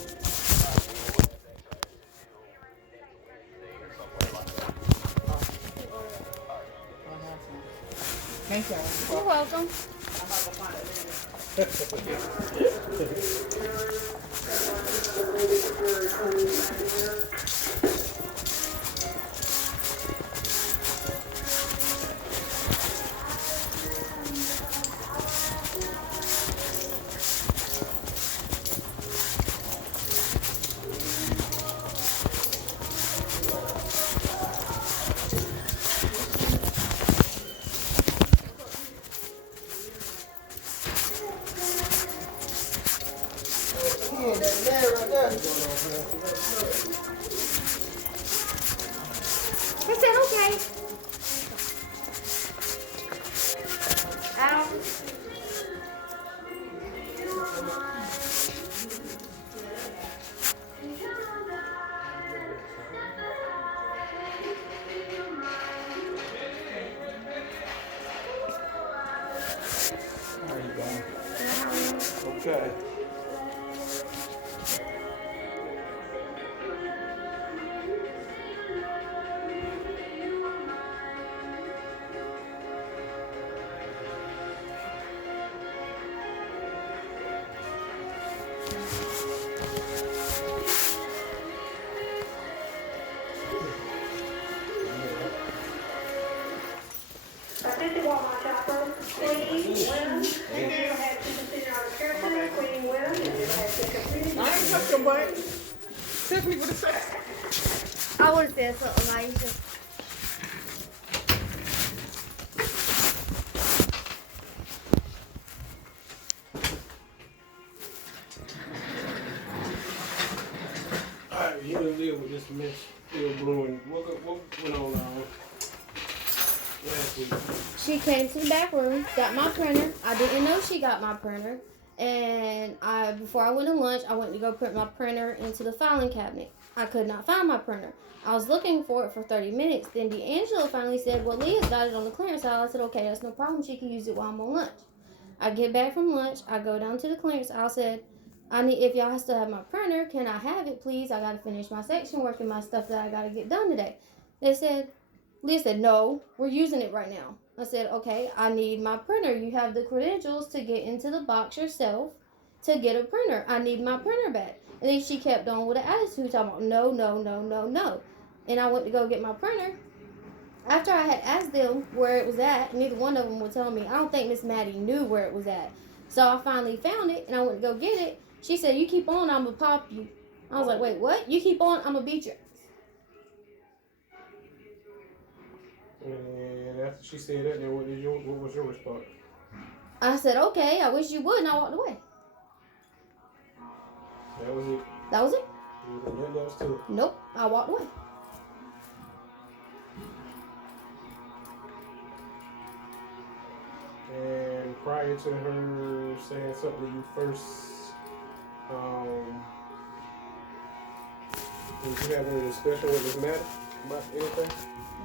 Thank you. You're welcome. He said, okay. Ow. There you go. Okay. Attention Walmart shoppers, Queen William, and you have to consider our person, Queen William, and you have to complete. I ain't touched your butt. Tiffany, what it say? I would have said something like this. Alright, you done live with this mess still brewing. What went on last week? She came to the back room, got my printer. I didn't know she got my printer. And before I went to lunch, I went to go put my printer into the filing cabinet. I could not find my printer. I was looking for it for 30 minutes. Then D'Angelo finally said, well, Leah's got it on the clearance aisle. I said, okay, that's no problem. She can use it while I'm on lunch. I get back from lunch. I go down to the clearance aisle. Said, if y'all still have my printer, can I have it, please? I got to finish my section work and my stuff that I got to get done today. Leah said, no, we're using it right now. I said, okay, I need my printer. You have the credentials to get into the box yourself to get a printer. I need my printer back. And then she kept on with an attitude, talking about no, no, no, no, no. And I went to go get my printer. After I had asked them where it was at, neither one of them would tell me. I don't think Miss Maddie knew where it was at. So I finally found it, and I went to go get it. She said, you keep on, I'm going to pop you. I was like, wait, what? You keep on, I'm going to beat you. And after she said that, then what was your response? I said, okay, I wish you would, and I walked away. That was it. That was it. Nothing else to it. Nope, I walked away. And prior to her saying something to you first, did you have any discussion with Miss Maddie about anything?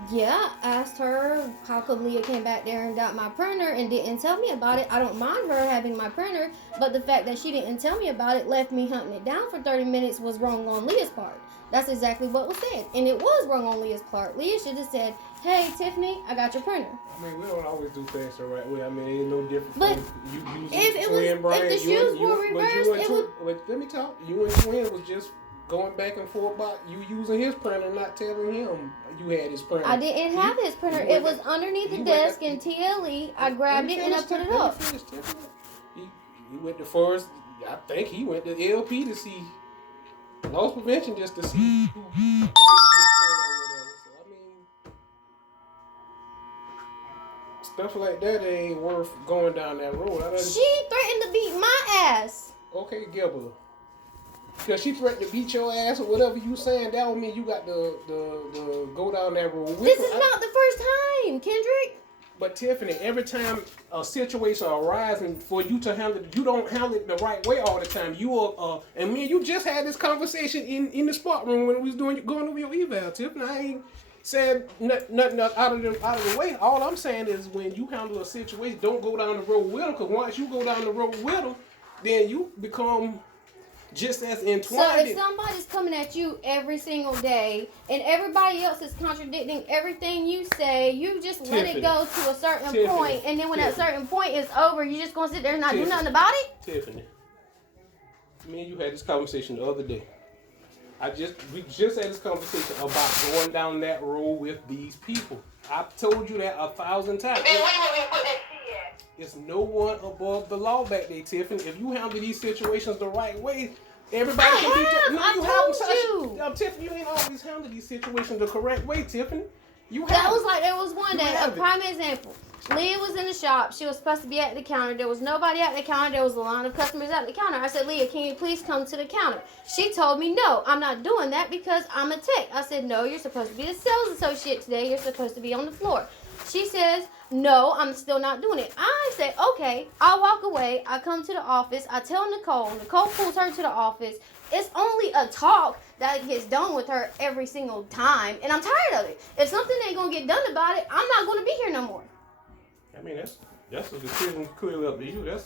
Yeah, I asked her how come Leah came back there and got my printer and didn't tell me about it. I don't mind her having my printer, but the fact that she didn't tell me about it, left me hunting it down for 30 minutes, was wrong on Leah's part. That's exactly what was said. And it was wrong on Leah's part. Leah should have said, hey, Tiffany, I got your printer. I mean, we don't always do things the right way. I mean, it ain't no different But from you using if it was, Twin Brian. if the shoes were reversed, it would... But let me talk. You and Twin was just going back and forth about you using his printer, not telling him you had his printer. I didn't have his printer. It was underneath the desk in TLE. I grabbed it and I put it up. He went to first. I think he went to LP to see loss prevention, just to see who used his printer or whatever. So I mean, stuff like that ain't worth going down that road. She threatened to beat my ass. Okay, Gilbert. Because she threatened to beat your ass or whatever you saying, that would mean you got to go down that road. This is not the first time, Kendrick. But Tiffany, every time a situation arises for you to handle it, you don't handle it the right way all the time. You are, and me and you just had this conversation in the spot room when we was going over your eval, Tiffany. I ain't said nothing out of the way. All I'm saying is when you handle a situation, don't go down the road with them. Because once you go down the road with them, then you become Just as So entwined. if somebody's coming at you every single day and everybody else is contradicting everything you say, you just let it Tiffany. go to a certain Tiffany. point, and then when that Tiffany. certain point is over, you just gonna sit there and not do Tiffany. nothing about it? Tiffany, me and you had this conversation the other day. We just had this conversation about going down that road with these people. I've told you that 1,000 times. It's no one above the law back there, Tiffany. If you handle these situations the right way, everybody can be. I told you. Tiffany, you ain't always handle these situations the correct way, Tiffany. You have. That was like, there was one You day, a have it. prime example. Leah was in the shop. She was supposed to be at the counter. There was nobody at the counter. There was a line of customers at the counter. I said, Leah, can you please come to the counter? She told me, no, I'm not doing that because I'm a tech. I said, no, you're supposed to be the sales associate today. You're supposed to be on the floor. She says, no, I'm still not doing it. I said, okay. I walk away. I come to the office. I tell Nicole. Nicole pulls her to the office. It's only a talk that gets done with her every single time, and I'm tired of it. If something ain't gonna get done about it, I'm not gonna be here no more. I mean, that's a decision clearly up to you. That's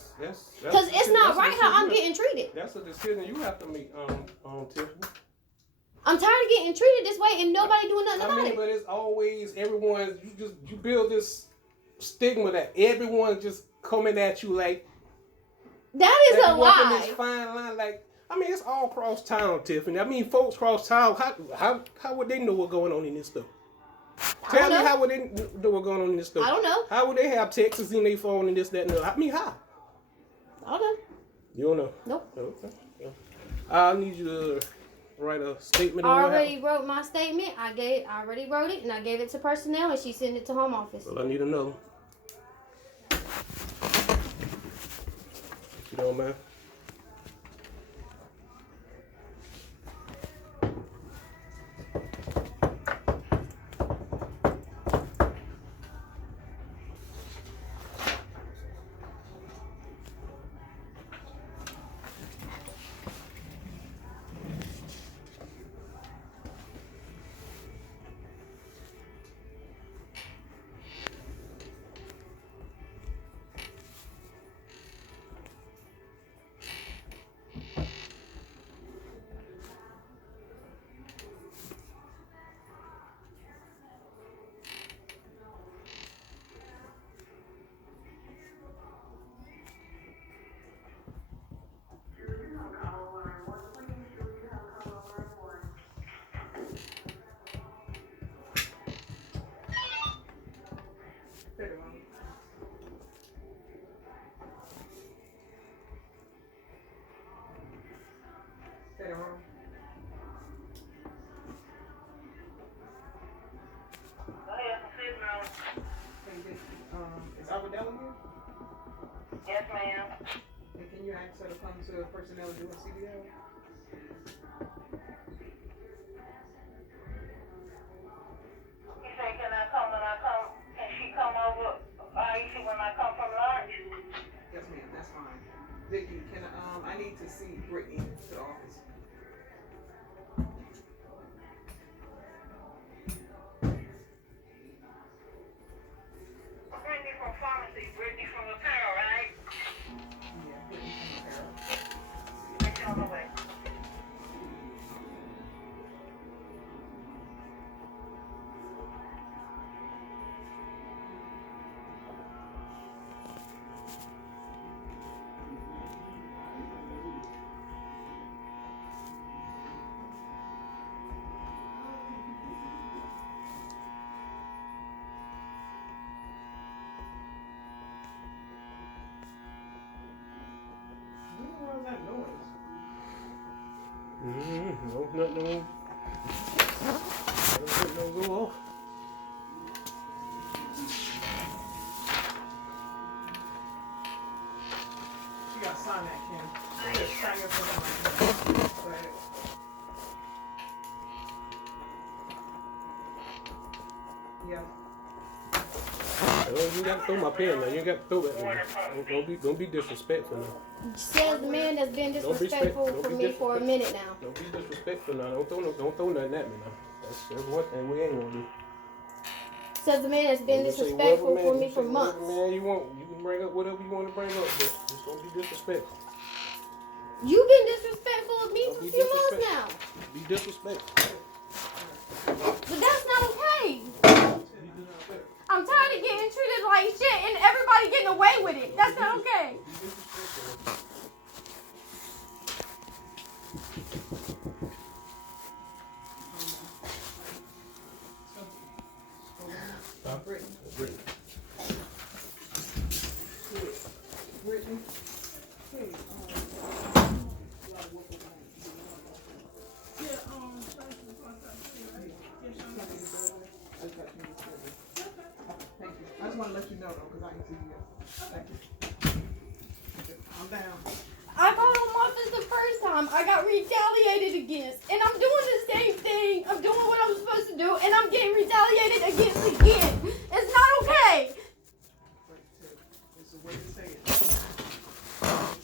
Because it's not that's a right how I'm decision getting treated. That's a decision you have to make, Tiffany. I'm tired of getting treated this way and nobody doing nothing about it. But it's always everyone. You build this stigma that everyone's just coming at you like That is a walking lie. this fine line. Like, I mean, it's all cross town, Tiffany. I mean, folks cross town. How would they know what's going on in this stuff? Tell me, how would they know what's going on in this stuff? I don't know. How would they have texts in their phone and this, that, and that? I mean, how? I don't know. You don't know? Nope. Okay. Yeah. I need you to write a statement. I already wrote my statement. I already wrote it and I gave it to personnel and she sent it to home office. Well, I need another. If you don't mind. Is our delegate? Yes, ma'am. And can you ask her to come to personnel and do a CDL? You say, can I come when I come? Can she come over? Aisha, when I come from lunch? Yes, ma'am, that's fine. Vicky, I need to see Brittany to the office. Brittany from pharmacy, Brittany from apparel, right? Yeah, Brittany from apparel. Brittany on the way. What was that noise? No, nothing. No, go off. You gotta sign that, Kim. Just sign your phone. Go ahead. Yeah. You got to throw my pen now. You ain't got to throw that. Don't be disrespectful now. Says the man that's been disrespectful Don't for be me for a minute now. Don't be disrespectful now. Don't throw nothing at me now. That's one thing we ain't gonna do. Says the man that's been You say disrespectful whatever for man- me you for say months. whatever man you want. You can bring up whatever you want to bring up, but just don't be disrespectful. You've been disrespectful a few months now. Be disrespectful. But that's not okay. I'm tired of getting treated like shit and everybody getting away with it. That's not okay. Brittany. Brittany. Brittany. Hey, I just want to let you know though, because I ain't seen you yet. Thank you. I'm down. I got home office the first time. I got retaliated against. And I'm doing the same thing. I'm doing what I'm supposed to do. And I'm getting retaliated against again. It's not okay. It's the way to say it.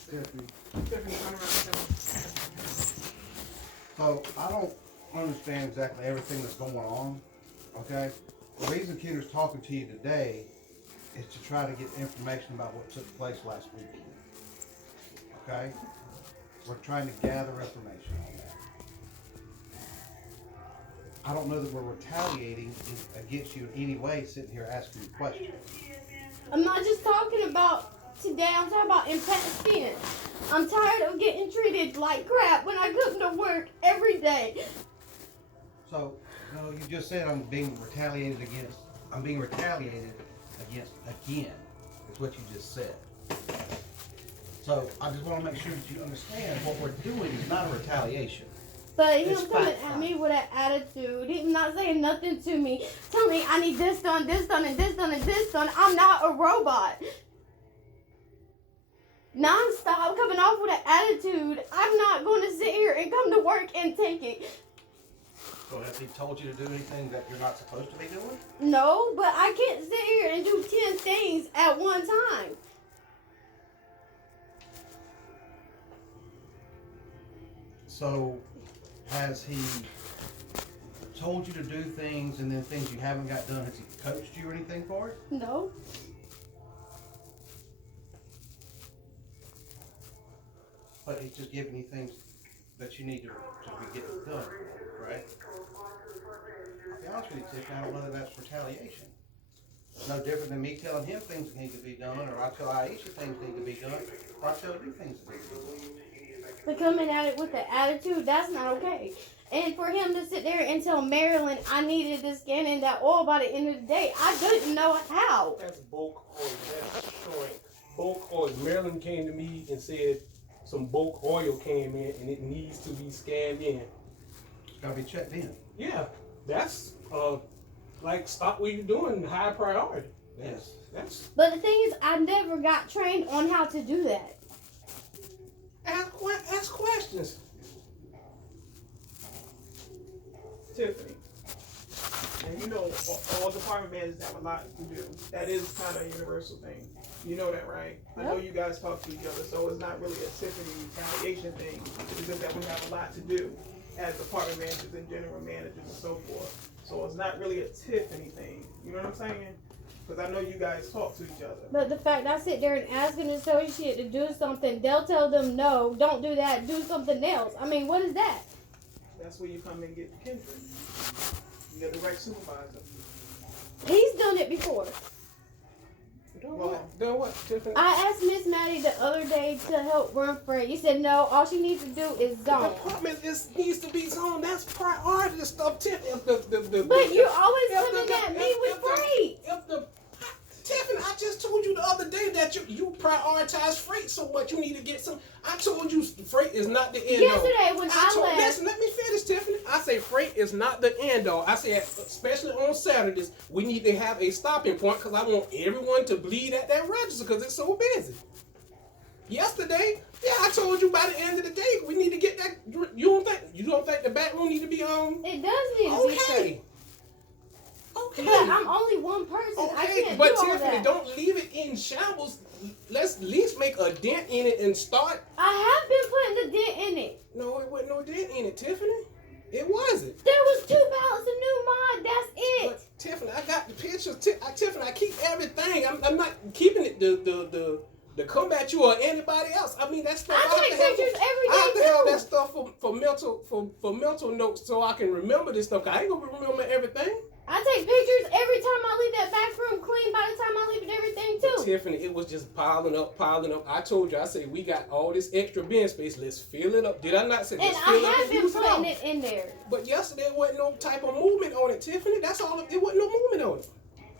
Tiffany, turn around. So I don't understand exactly everything that's going on, okay? The reason Kendra's talking to you today is to try to get information about what took place last weekend, okay? We're trying to gather information on that. I don't know that we're retaliating against you in any way sitting here asking you questions. I'm not just talking about today. I'm talking about in past tense. I'm tired of getting treated like crap when I come to work every day. So, no, you just said I'm being retaliated against again, is what you just said. So, I just want to make sure that you understand what we're doing is not a retaliation. But him It's coming fact at time. me with that attitude, him not saying nothing to me, tell me I need this done, and this done, and this done. I'm not a robot. Non-stop coming off with an attitude. I'm not going to sit here and come to work and take it. So, has he told you to do anything that you're not supposed to be doing? No, but I can't sit here and do 10 things at one time. So, has he told you to do things and then things you haven't got done? Has he coached you or anything for it? No. But he's just giving you things that you need to be getting done, right? To be honest with you, Tiffany, I don't know that that's retaliation. It's no different than me telling him things that need to be done, or I tell Aisha things need to be done, or I tell you things that need to be done. But coming at it with the attitude, that's not okay. And for him to sit there and tell Marilyn I needed to scan in that oil by the end of the day, I didn't know how. That's bulk oil. That's showing bulk oil. Maryland came to me and said some bulk oil came in and it needs to be scanned in. It's gotta be checked in. Yeah, that's like stop what you're doing, high priority. Yes. That's But the thing is, I never got trained on how to do that. ask questions. Tiffany. And you know, all department managers have a lot to do. That is kind of a universal thing. You know that, right? I know you guys talk to each other, so it's not really a Tiffany retaliation thing. It's just that we have a lot to do as department managers and general managers and so forth. So it's not really a Tiffany thing. You know what I'm saying? Because I know you guys talk to each other. But the fact I sit there and ask an associate to do something, they'll tell them, no, don't do that, do something else. I mean, what is that? That's where you come and get Kendrick, your direct supervisor. He's done it before. Then what, Tiffany? I asked Miss Maddie the other day to help run Fred. You said no, all she needs to do is The zone. department needs to be zoned. That's priority stuff, Tiffany. But you're always coming at me with freight. Tiffany, I just told you the other day that you prioritize freight so much. You need to get some. I told you freight is not the end all. Yesterday when I left. Listen, let me finish, Tiffany. I say freight is not the end all. I say, especially on Saturdays, we need to have a stopping point because I want everyone to bleed at that register because it's so busy. Yesterday, yeah, I told you by the end of the day we need to get that. You don't think the back room need to be It does need to be freight. okay? Okay. But I'm only one person. I Okay, can't but do all Tiffany, that. don't leave it in shambles. Let's at least make a dent in it and start. I have been putting the dent in it. No, it wasn't no dent in it, Tiffany. It wasn't. There was 2 pallets of new mod. That's it. But Tiffany, I got the pictures. Tiffany, I keep everything. I'm not keeping it. to come at you or anybody else. I mean, that's stuff I take pictures I every have day to have too. that stuff for mental notes so I can remember this stuff. 'Cause I ain't gonna remember everything. I take pictures every time I leave that back room clean. By the time I leave it, everything But too. Tiffany, it was just piling up. I told you, I said we got all this extra bin space. Let's fill it up. Did I not say And let's I fill it up have and been use it all? putting it in there. But yesterday wasn't no type of movement on it, Tiffany. That's all. It wasn't no movement on it.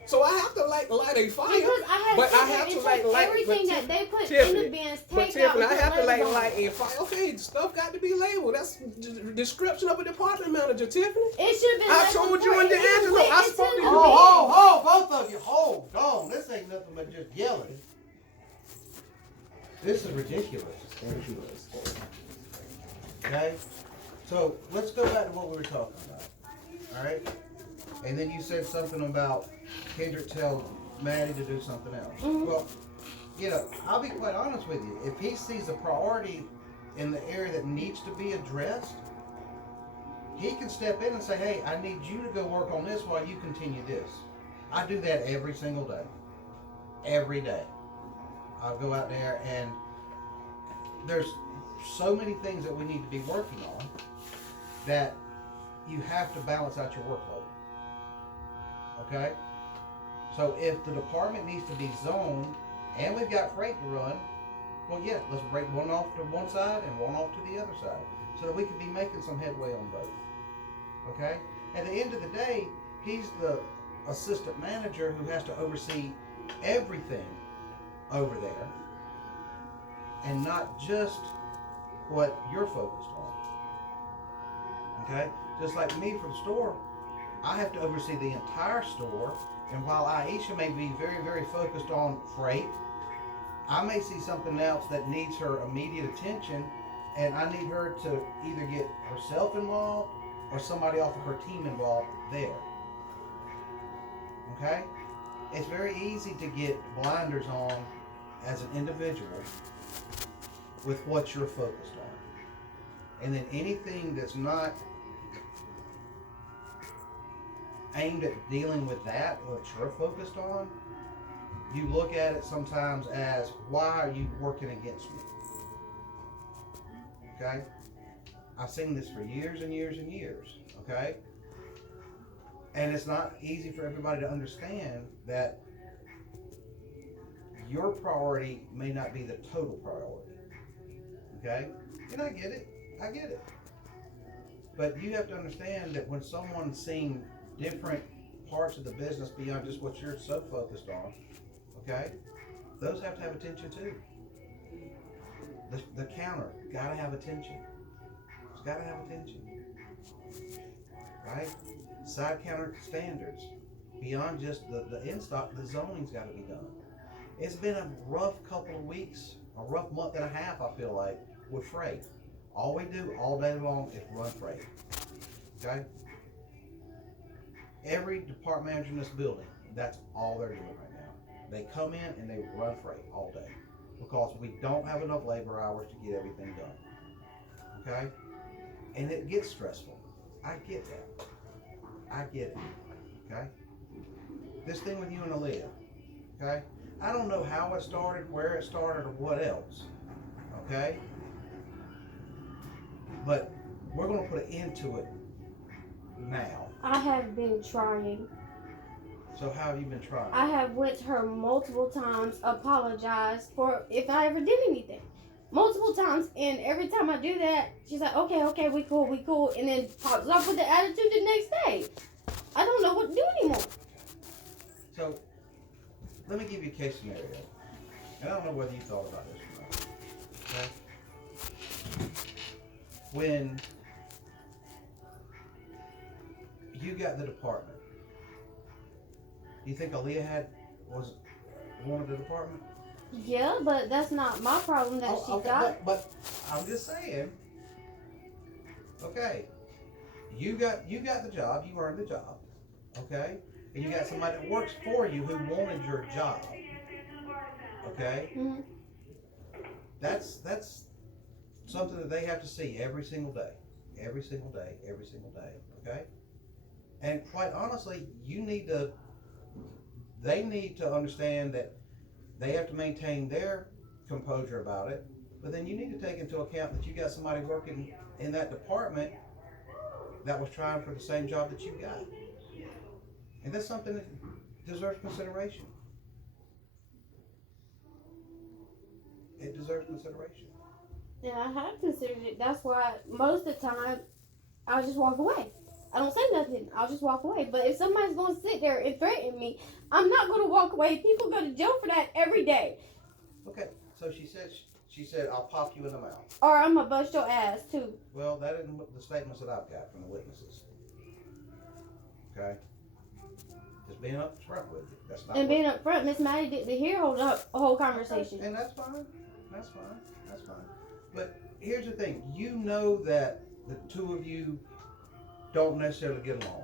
So I have to light a fire. Because I had but to I have to light everything but that they put in Tiffany, the bins, But take out. Tiffany, I and have to put labels on light it. a fire. Okay, the stuff got to be labeled. That's the description of a department manager, Tiffany. It should have been. I labeled told you before and it even D'Angelo, went I into spoke to the you. bin. Both of you, hold on. This ain't nothing but just yelling. This is ridiculous. Okay? So let's go back to what we were talking about. Alright? And then you said something about Kendrick tell Maddie to do something else. Mhm. Well, I'll be quite honest with you. If he sees a priority in the area that needs to be addressed, he can step in and say, hey, I need you to go work on this while you continue this. I do that every single day. Every day. I'll go out there and there's so many things that we need to be working on that you have to balance out your workload. Okay? So if the department needs to be zoned and we've got freight to run, well, yeah, let's break one off to one side and one off to the other side so that we can be making some headway on both. Okay? At the end of the day, he's the assistant manager who has to oversee everything over there and not just what you're focused on. Okay? Just like me from the store, I have to oversee the entire store, and while Aisha may be very, very focused on freight, I may see something else that needs her immediate attention, and I need her to either get herself involved or somebody off of her team involved there. Okay? It's very easy to get blinders on as an individual with what you're focused on. And then anything that's not aimed at dealing with that, what you're focused on, you look at it sometimes as, why are you working against me? Okay? I've seen this for years and years and years, okay? And it's not easy for everybody to understand that your priority may not be the total priority, okay? And I get it. But you have to understand that when someone's seeing different parts of the business beyond just what you're so focused on, okay, those have to have attention too. The counter gotta have attention. It's gotta have attention, right? Side counter standards, beyond just the in-stock, the zoning's gotta be done. It's been a rough couple of weeks, a rough month and a half, I feel like, with freight. All we do all day long is run freight, okay? Every department manager in this building, that's all they're doing right now. They come in and they run freight all day because we don't have enough labor hours to get everything done, okay? And it gets stressful. I get that. I get it, okay? This thing with you and Aaliyah, okay? I don't know how it started, where it started, or what else, okay? But we're gonna put an end to it now. I have been trying. So how have you been trying? I have went to her multiple times, apologized for if I ever did anything. Multiple times, and every time I do that, she's like, okay, we cool, and then pops off with the attitude the next day. I don't know what to do anymore. So, let me give you a case scenario. And I don't know whether you thought about this or not. Okay? When you got the department, do you think Aaliyah wanted the department? Yeah, but that's not my problem that she got. But I'm just saying. Okay, you got the job. You earned the job. Okay, and you got somebody that works for you who wanted your job. Okay, Mm-hmm. that's something that they have to see every single day. Okay, and quite honestly, they need to understand that they have to maintain their composure about it, but then you need to take into account that you got somebody working in that department that was trying for the same job that you got. And that's something that deserves consideration. It deserves consideration. Yeah, I have considered it. That's why most of the time I'll just walk away. I don't say nothing. I'll just walk away. But if somebody's going to sit there and threaten me, I'm not going to walk away. People go to jail for that every day. Okay, so she said, I'll pop you in the mouth. Or I'm going to bust your ass, too. Well, that isn't the statements that I've got from the witnesses. Okay? Just being up front with you. That's not And what- being up front, Miss Maddie didn't hear a whole conversation. And that's fine. That's fine. That's fine. But here's the thing. You know that the two of you don't necessarily get along.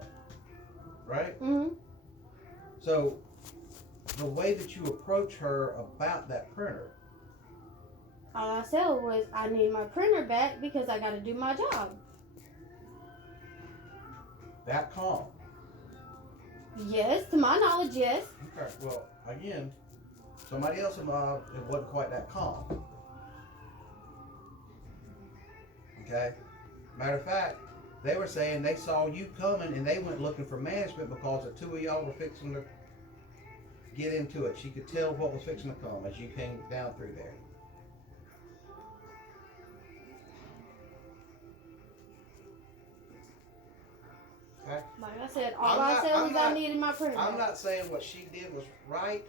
Right? Mm-hmm. So the way that you approach her about that printer, All I said was, I need my printer back because I got to do my job. that calm. Yes, to my knowledge, yes. Okay, well, again, somebody else involved, it wasn't quite that calm. Okay? Matter of fact, they were saying they saw you coming and they went looking for management because the two of y'all were fixing to get into it. She could tell what was fixing to come as you came down through there. Okay? Like I said, all I said was I needed my printer I'm back. not saying what she did was right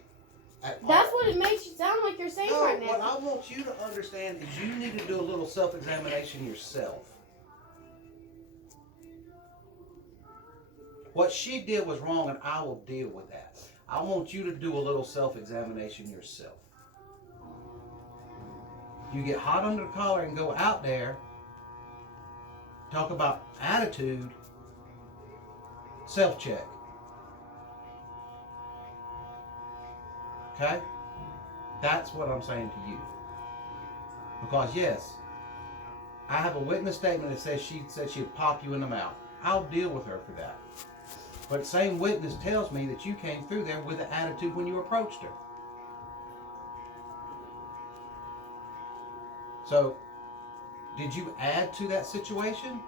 at all. That's what it makes you sound like you're saying No, right what now. I want you to understand is you need to do a little self-examination yourself. What she did was wrong, and I will deal with that. I want you to do a little self-examination yourself. You get hot under the collar and go out there, talk about attitude, self-check. Okay? That's what I'm saying to you. Because yes, I have a witness statement that says she said she'd pop you in the mouth. I'll deal with her for that. But same witness tells me that you came through there with an attitude when you approached her. So, did you add to that situation?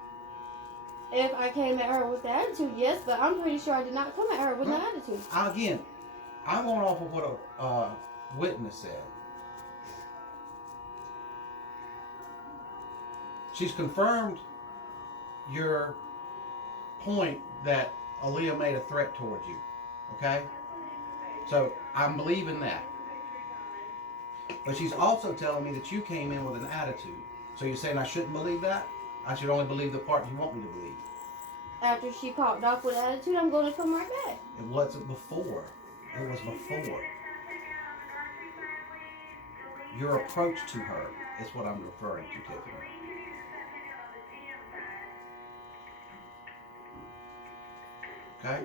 If I came at her with the attitude, yes, but I'm pretty sure I did not come at her with no Huh? attitude. Again, I'm going off of what a witness said. She's confirmed your point that Aaliyah made a threat towards you. Okay? So I'm believing that. But she's also telling me that you came in with an attitude. So you're saying I shouldn't believe that? I should only believe the part you want me to believe. After she popped off with attitude, I'm going to come right back. It wasn't before. It was before. Your approach to her is what I'm referring to, Tiffany. Okay?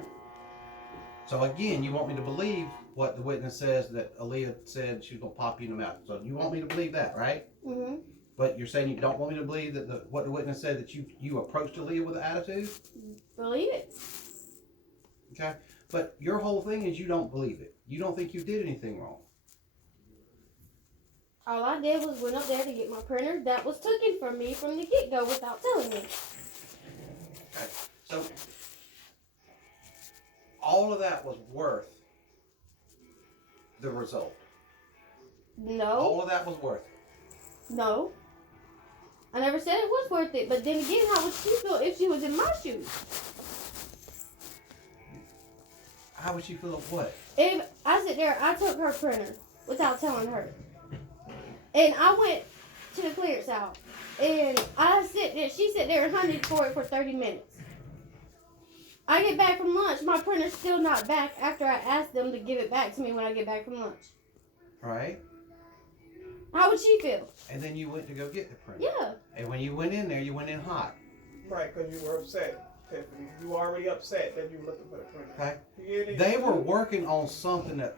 So again, you want me to believe what the witness says that Aaliyah said she was going to pop you in the mouth. So you want me to believe that, right? Mm-hmm. But you're saying you don't want me to believe that what the witness said that you approached Aaliyah with an attitude? Believe it. Okay? But your whole thing is you don't believe it. You don't think you did anything wrong. All I did was went up there to get my printer that was taken from me from the get-go without telling me. Okay. So all of that was worth the result. No. All of that was worth it. No. I never said it was worth it, but then again, how would she feel if she was in my shoes? How would she feel? What? If I sit there, I took her printer without telling her. And I went to the clearance aisle. And she sat there and hunted for it for 30 minutes. I get back from lunch, my printer's still not back after I asked them to give it back to me when I get back from lunch. Right? How would she feel? And then you went to go get the printer. Yeah. And when you went in there, you went in hot. Right, because you were upset, Tiffany. You were already upset that you were looking for the printer. Okay? You hear this? They were working on something that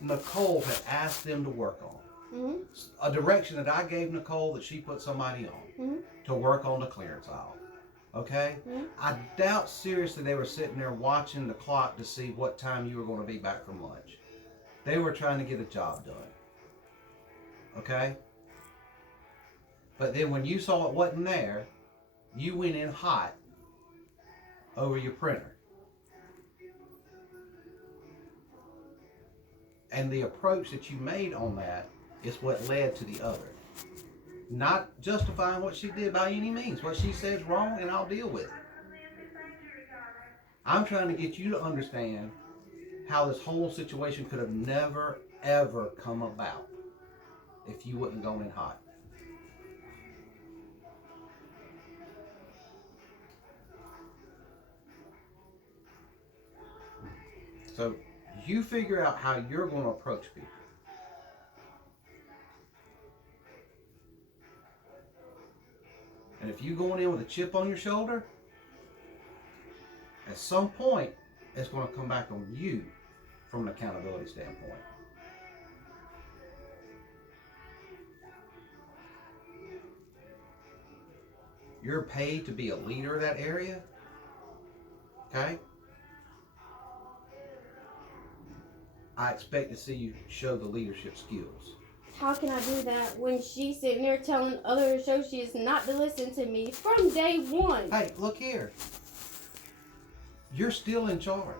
Nicole had asked them to work on. Mm-hmm. A direction that I gave Nicole that she put somebody on Mhm. to work on the clearance aisle. Okay? Mhm. I doubt seriously they were sitting there watching the clock to see what time you were going to be back from lunch. They were trying to get a job done. okay? But then when you saw it wasn't there, you went in hot over your printer. And the approach that you made on that is what led to the other. Not justifying what she did by any means. What she said is wrong, and I'll deal with it. I'm trying to get you to understand how this whole situation could have never, ever come about if you wouldn't go in hot. So you figure out how you're going to approach people. And if you're going in with a chip on your shoulder, at some point, it's going to come back on you from an accountability standpoint. You're paid to be a leader of that area, okay? I expect to see you show the leadership skills. How can I do that when she's sitting there telling other associates not to listen to me from day one? Hey, look here. You're still in charge.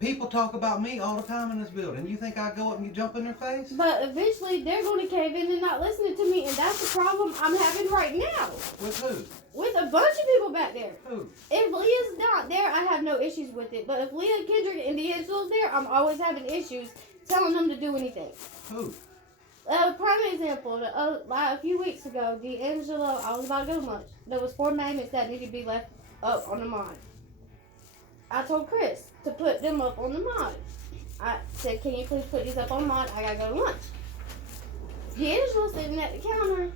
People talk about me all the time in this building. You think I go up and you jump in their face? But eventually they're going to cave in and not listening to me, and that's the problem I'm having right now. With who? With a bunch of people back there. Who? If Leah's not there, I have no issues with it. But if Leah, Kendrick, and D'Angelo's there, I'm always having issues telling them to do anything. Who? Prime example, a few weeks ago, D'Angelo, I was about to go to lunch. There was 4 magnets that needed to be left up on the mod. I told Chris to put them up on the mod. I said, can you please put these up on the mod? I gotta go to lunch. D'Angelo's sitting at the counter.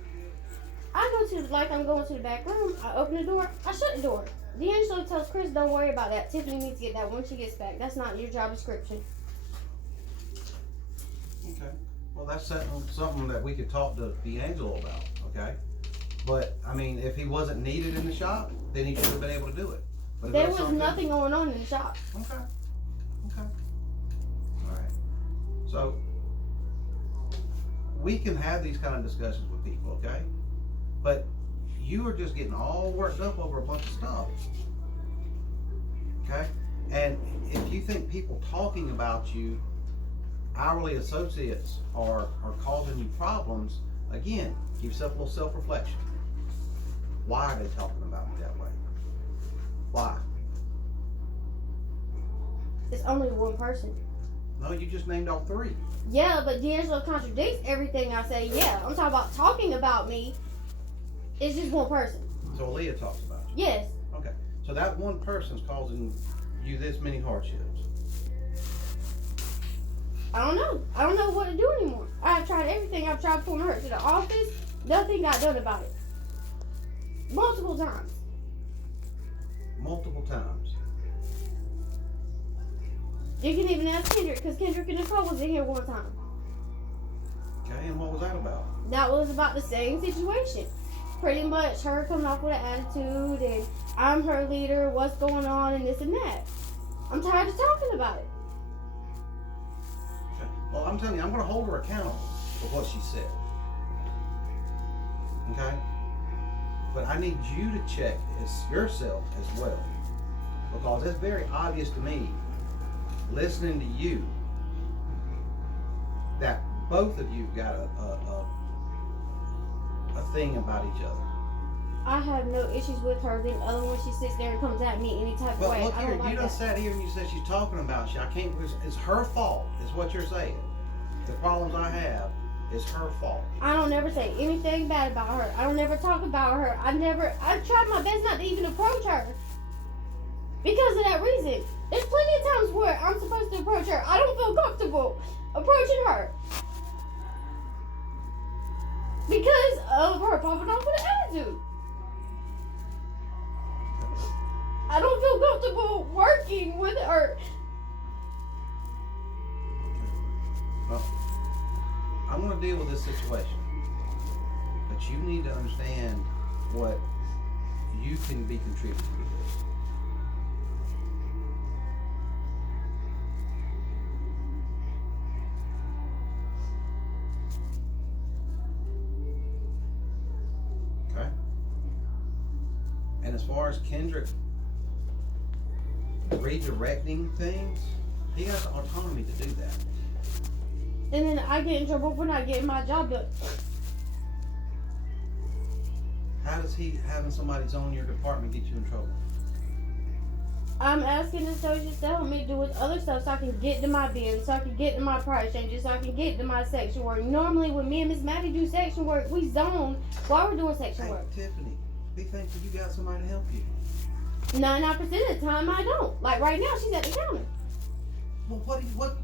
I go to, like I'm going to the back room. I open the door. I shut the door. D'Angelo tells Chris, don't worry about that. Tiffany needs to get that when she gets back. That's not your job description. Okay. Well, that's something that we could talk to D'Angelo about, okay? But, I mean, if he wasn't needed in the shop, then he should have been able to do it. But if There that's was something- nothing going on in the shop. Okay. Okay. All right. So, we can have these kind of discussions with people, okay? But you are just getting all worked up over a bunch of stuff. Okay? And if you think people talking about you, hourly associates, are causing you problems, again, give yourself a little self-reflection. Why are they talking about me that way? Why? It's only one person. No, you just named all 3. Yeah, but D'Angelo contradicts everything I say. Yeah, I'm talking about talking about me. It's just one person. So Aaliyah talks about you. Yes. Okay. So that one person's causing you this many hardships. I don't know. I don't know what to do anymore. I've tried everything. I've tried pulling her to the office. Nothing got done about it. Multiple times. Multiple times. You can even ask Kendrick, because Kendrick and Nicole was in here one time. Okay, and what was that about? That was about the same situation. Pretty much her coming off with an attitude and I'm her leader, what's going on, and this and that. I'm tired of talking about it. Okay. Well, I'm telling you, I'm going to hold her accountable for what she said. Okay? But I need you to check yourself as well. Because it's very obvious to me, listening to you, that both of you got a thing about each other. I have no issues with her. Then other when she sits there and comes at me any type of Well, way. look I here, don't like you done that. sat here and you said she's talking about you. I can't, it's her fault, is what you're saying. The problems I have is her fault. I don't ever say anything bad about her. I don't ever talk about her. I tried my best not to even approach her. Because of that reason. There's plenty of times where I'm supposed to approach her. I don't feel comfortable approaching her. Because of her popping off with an attitude. I don't feel comfortable working with her. Well, I'm going to deal with this situation. But you need to understand what you can be contributing to this. far as Kendrick redirecting things, he has the autonomy to do that. And then I get in trouble for not getting my job done. How does he having somebody own your department get you in trouble? I'm asking the associates to help me do with other stuff so I can get to my bins, so I can get to my price changes, so I can get to my section work. Normally when me and Miss Maddie do section work, we zone while we're doing section Hey, work. Tiffany, be thankful you got somebody to help you. 99% of the time I don't. Like right now, she's at the counter. Well, what?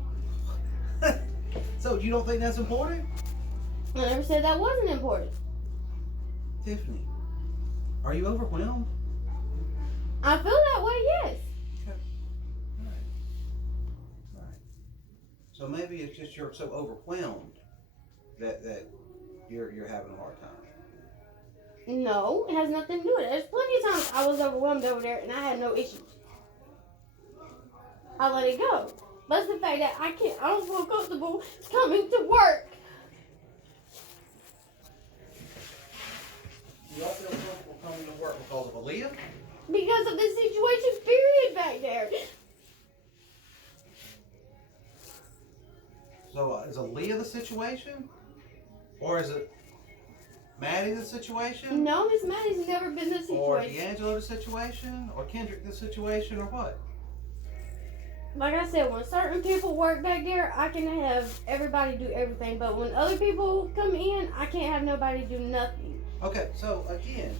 So you don't think that's important? I never said that wasn't important. Tiffany, are you overwhelmed? I feel that way, yes. Right. So maybe it's just you're so overwhelmed that you're having a hard time. No, it has nothing to do with it. There's plenty of times I was overwhelmed over there and I had no issues. I let it go. But it's the fact that I don't feel comfortable coming to work. You don't feel comfortable coming to work because of Aaliyah? Because of the situation, period, back there. So is Aaliyah the situation? Or is it Maddie the situation? No, Miss Maddie's never been in this Or situation. D'Angelo the situation? Or Kendrick the situation? Or what? Like I said, when certain people work back there, I can have everybody do everything. But when other people come in, I can't have nobody do nothing. Okay, so again,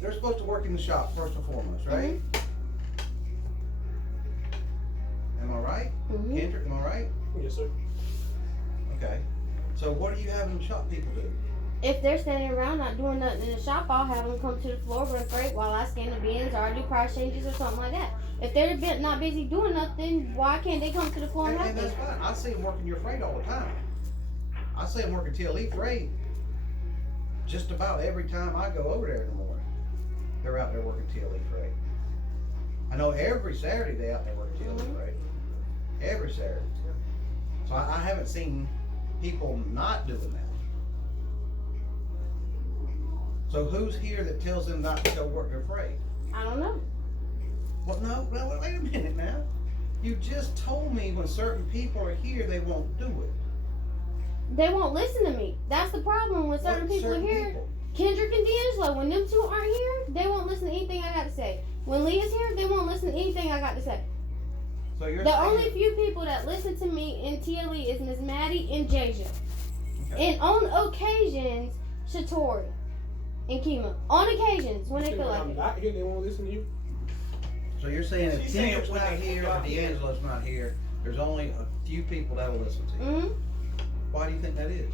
they're supposed to work in the shop first and foremost, right? Am I right? Mm-hmm. Kendrick, am I right? Yes, sir. Okay. So what are you having shop people do? If they're standing around not doing nothing in the shop, I'll have them come to the floor, run freight while I scan the bins or I do price changes or something like that. If they're not busy doing nothing, why can't they come to the floor and help And me? that's fine. I see them working your freight all the time. I see them working TLE freight just about every time I go over there in the morning. They're out there working TLE freight. I know every Saturday they out there working TLE freight. Every Saturday. So I haven't seen people not doing that. So who's here that tells them not to go work their freight? I don't know. Well, no, wait a minute now. You just told me when certain people are here, they won't do it. They won't listen to me. That's the problem when certain people are here. People? Kendrick and D'Angelo, when them two aren't here, they won't listen to anything I got to say. When Leah's here, they won't listen to anything I got to say. So you're The saying, only few people that listen to me in TLE is Miss Maddie and Jasia. Okay. And on occasions, Shatori and Kima. On occasions, when they feel like I'm it. not here, they won't listen to you. So you're saying if She's saying Kendrick's when not they here get or out here. D'Angelo's not here, there's only a few people that will listen to you. Mm-hmm. Why do you think that is?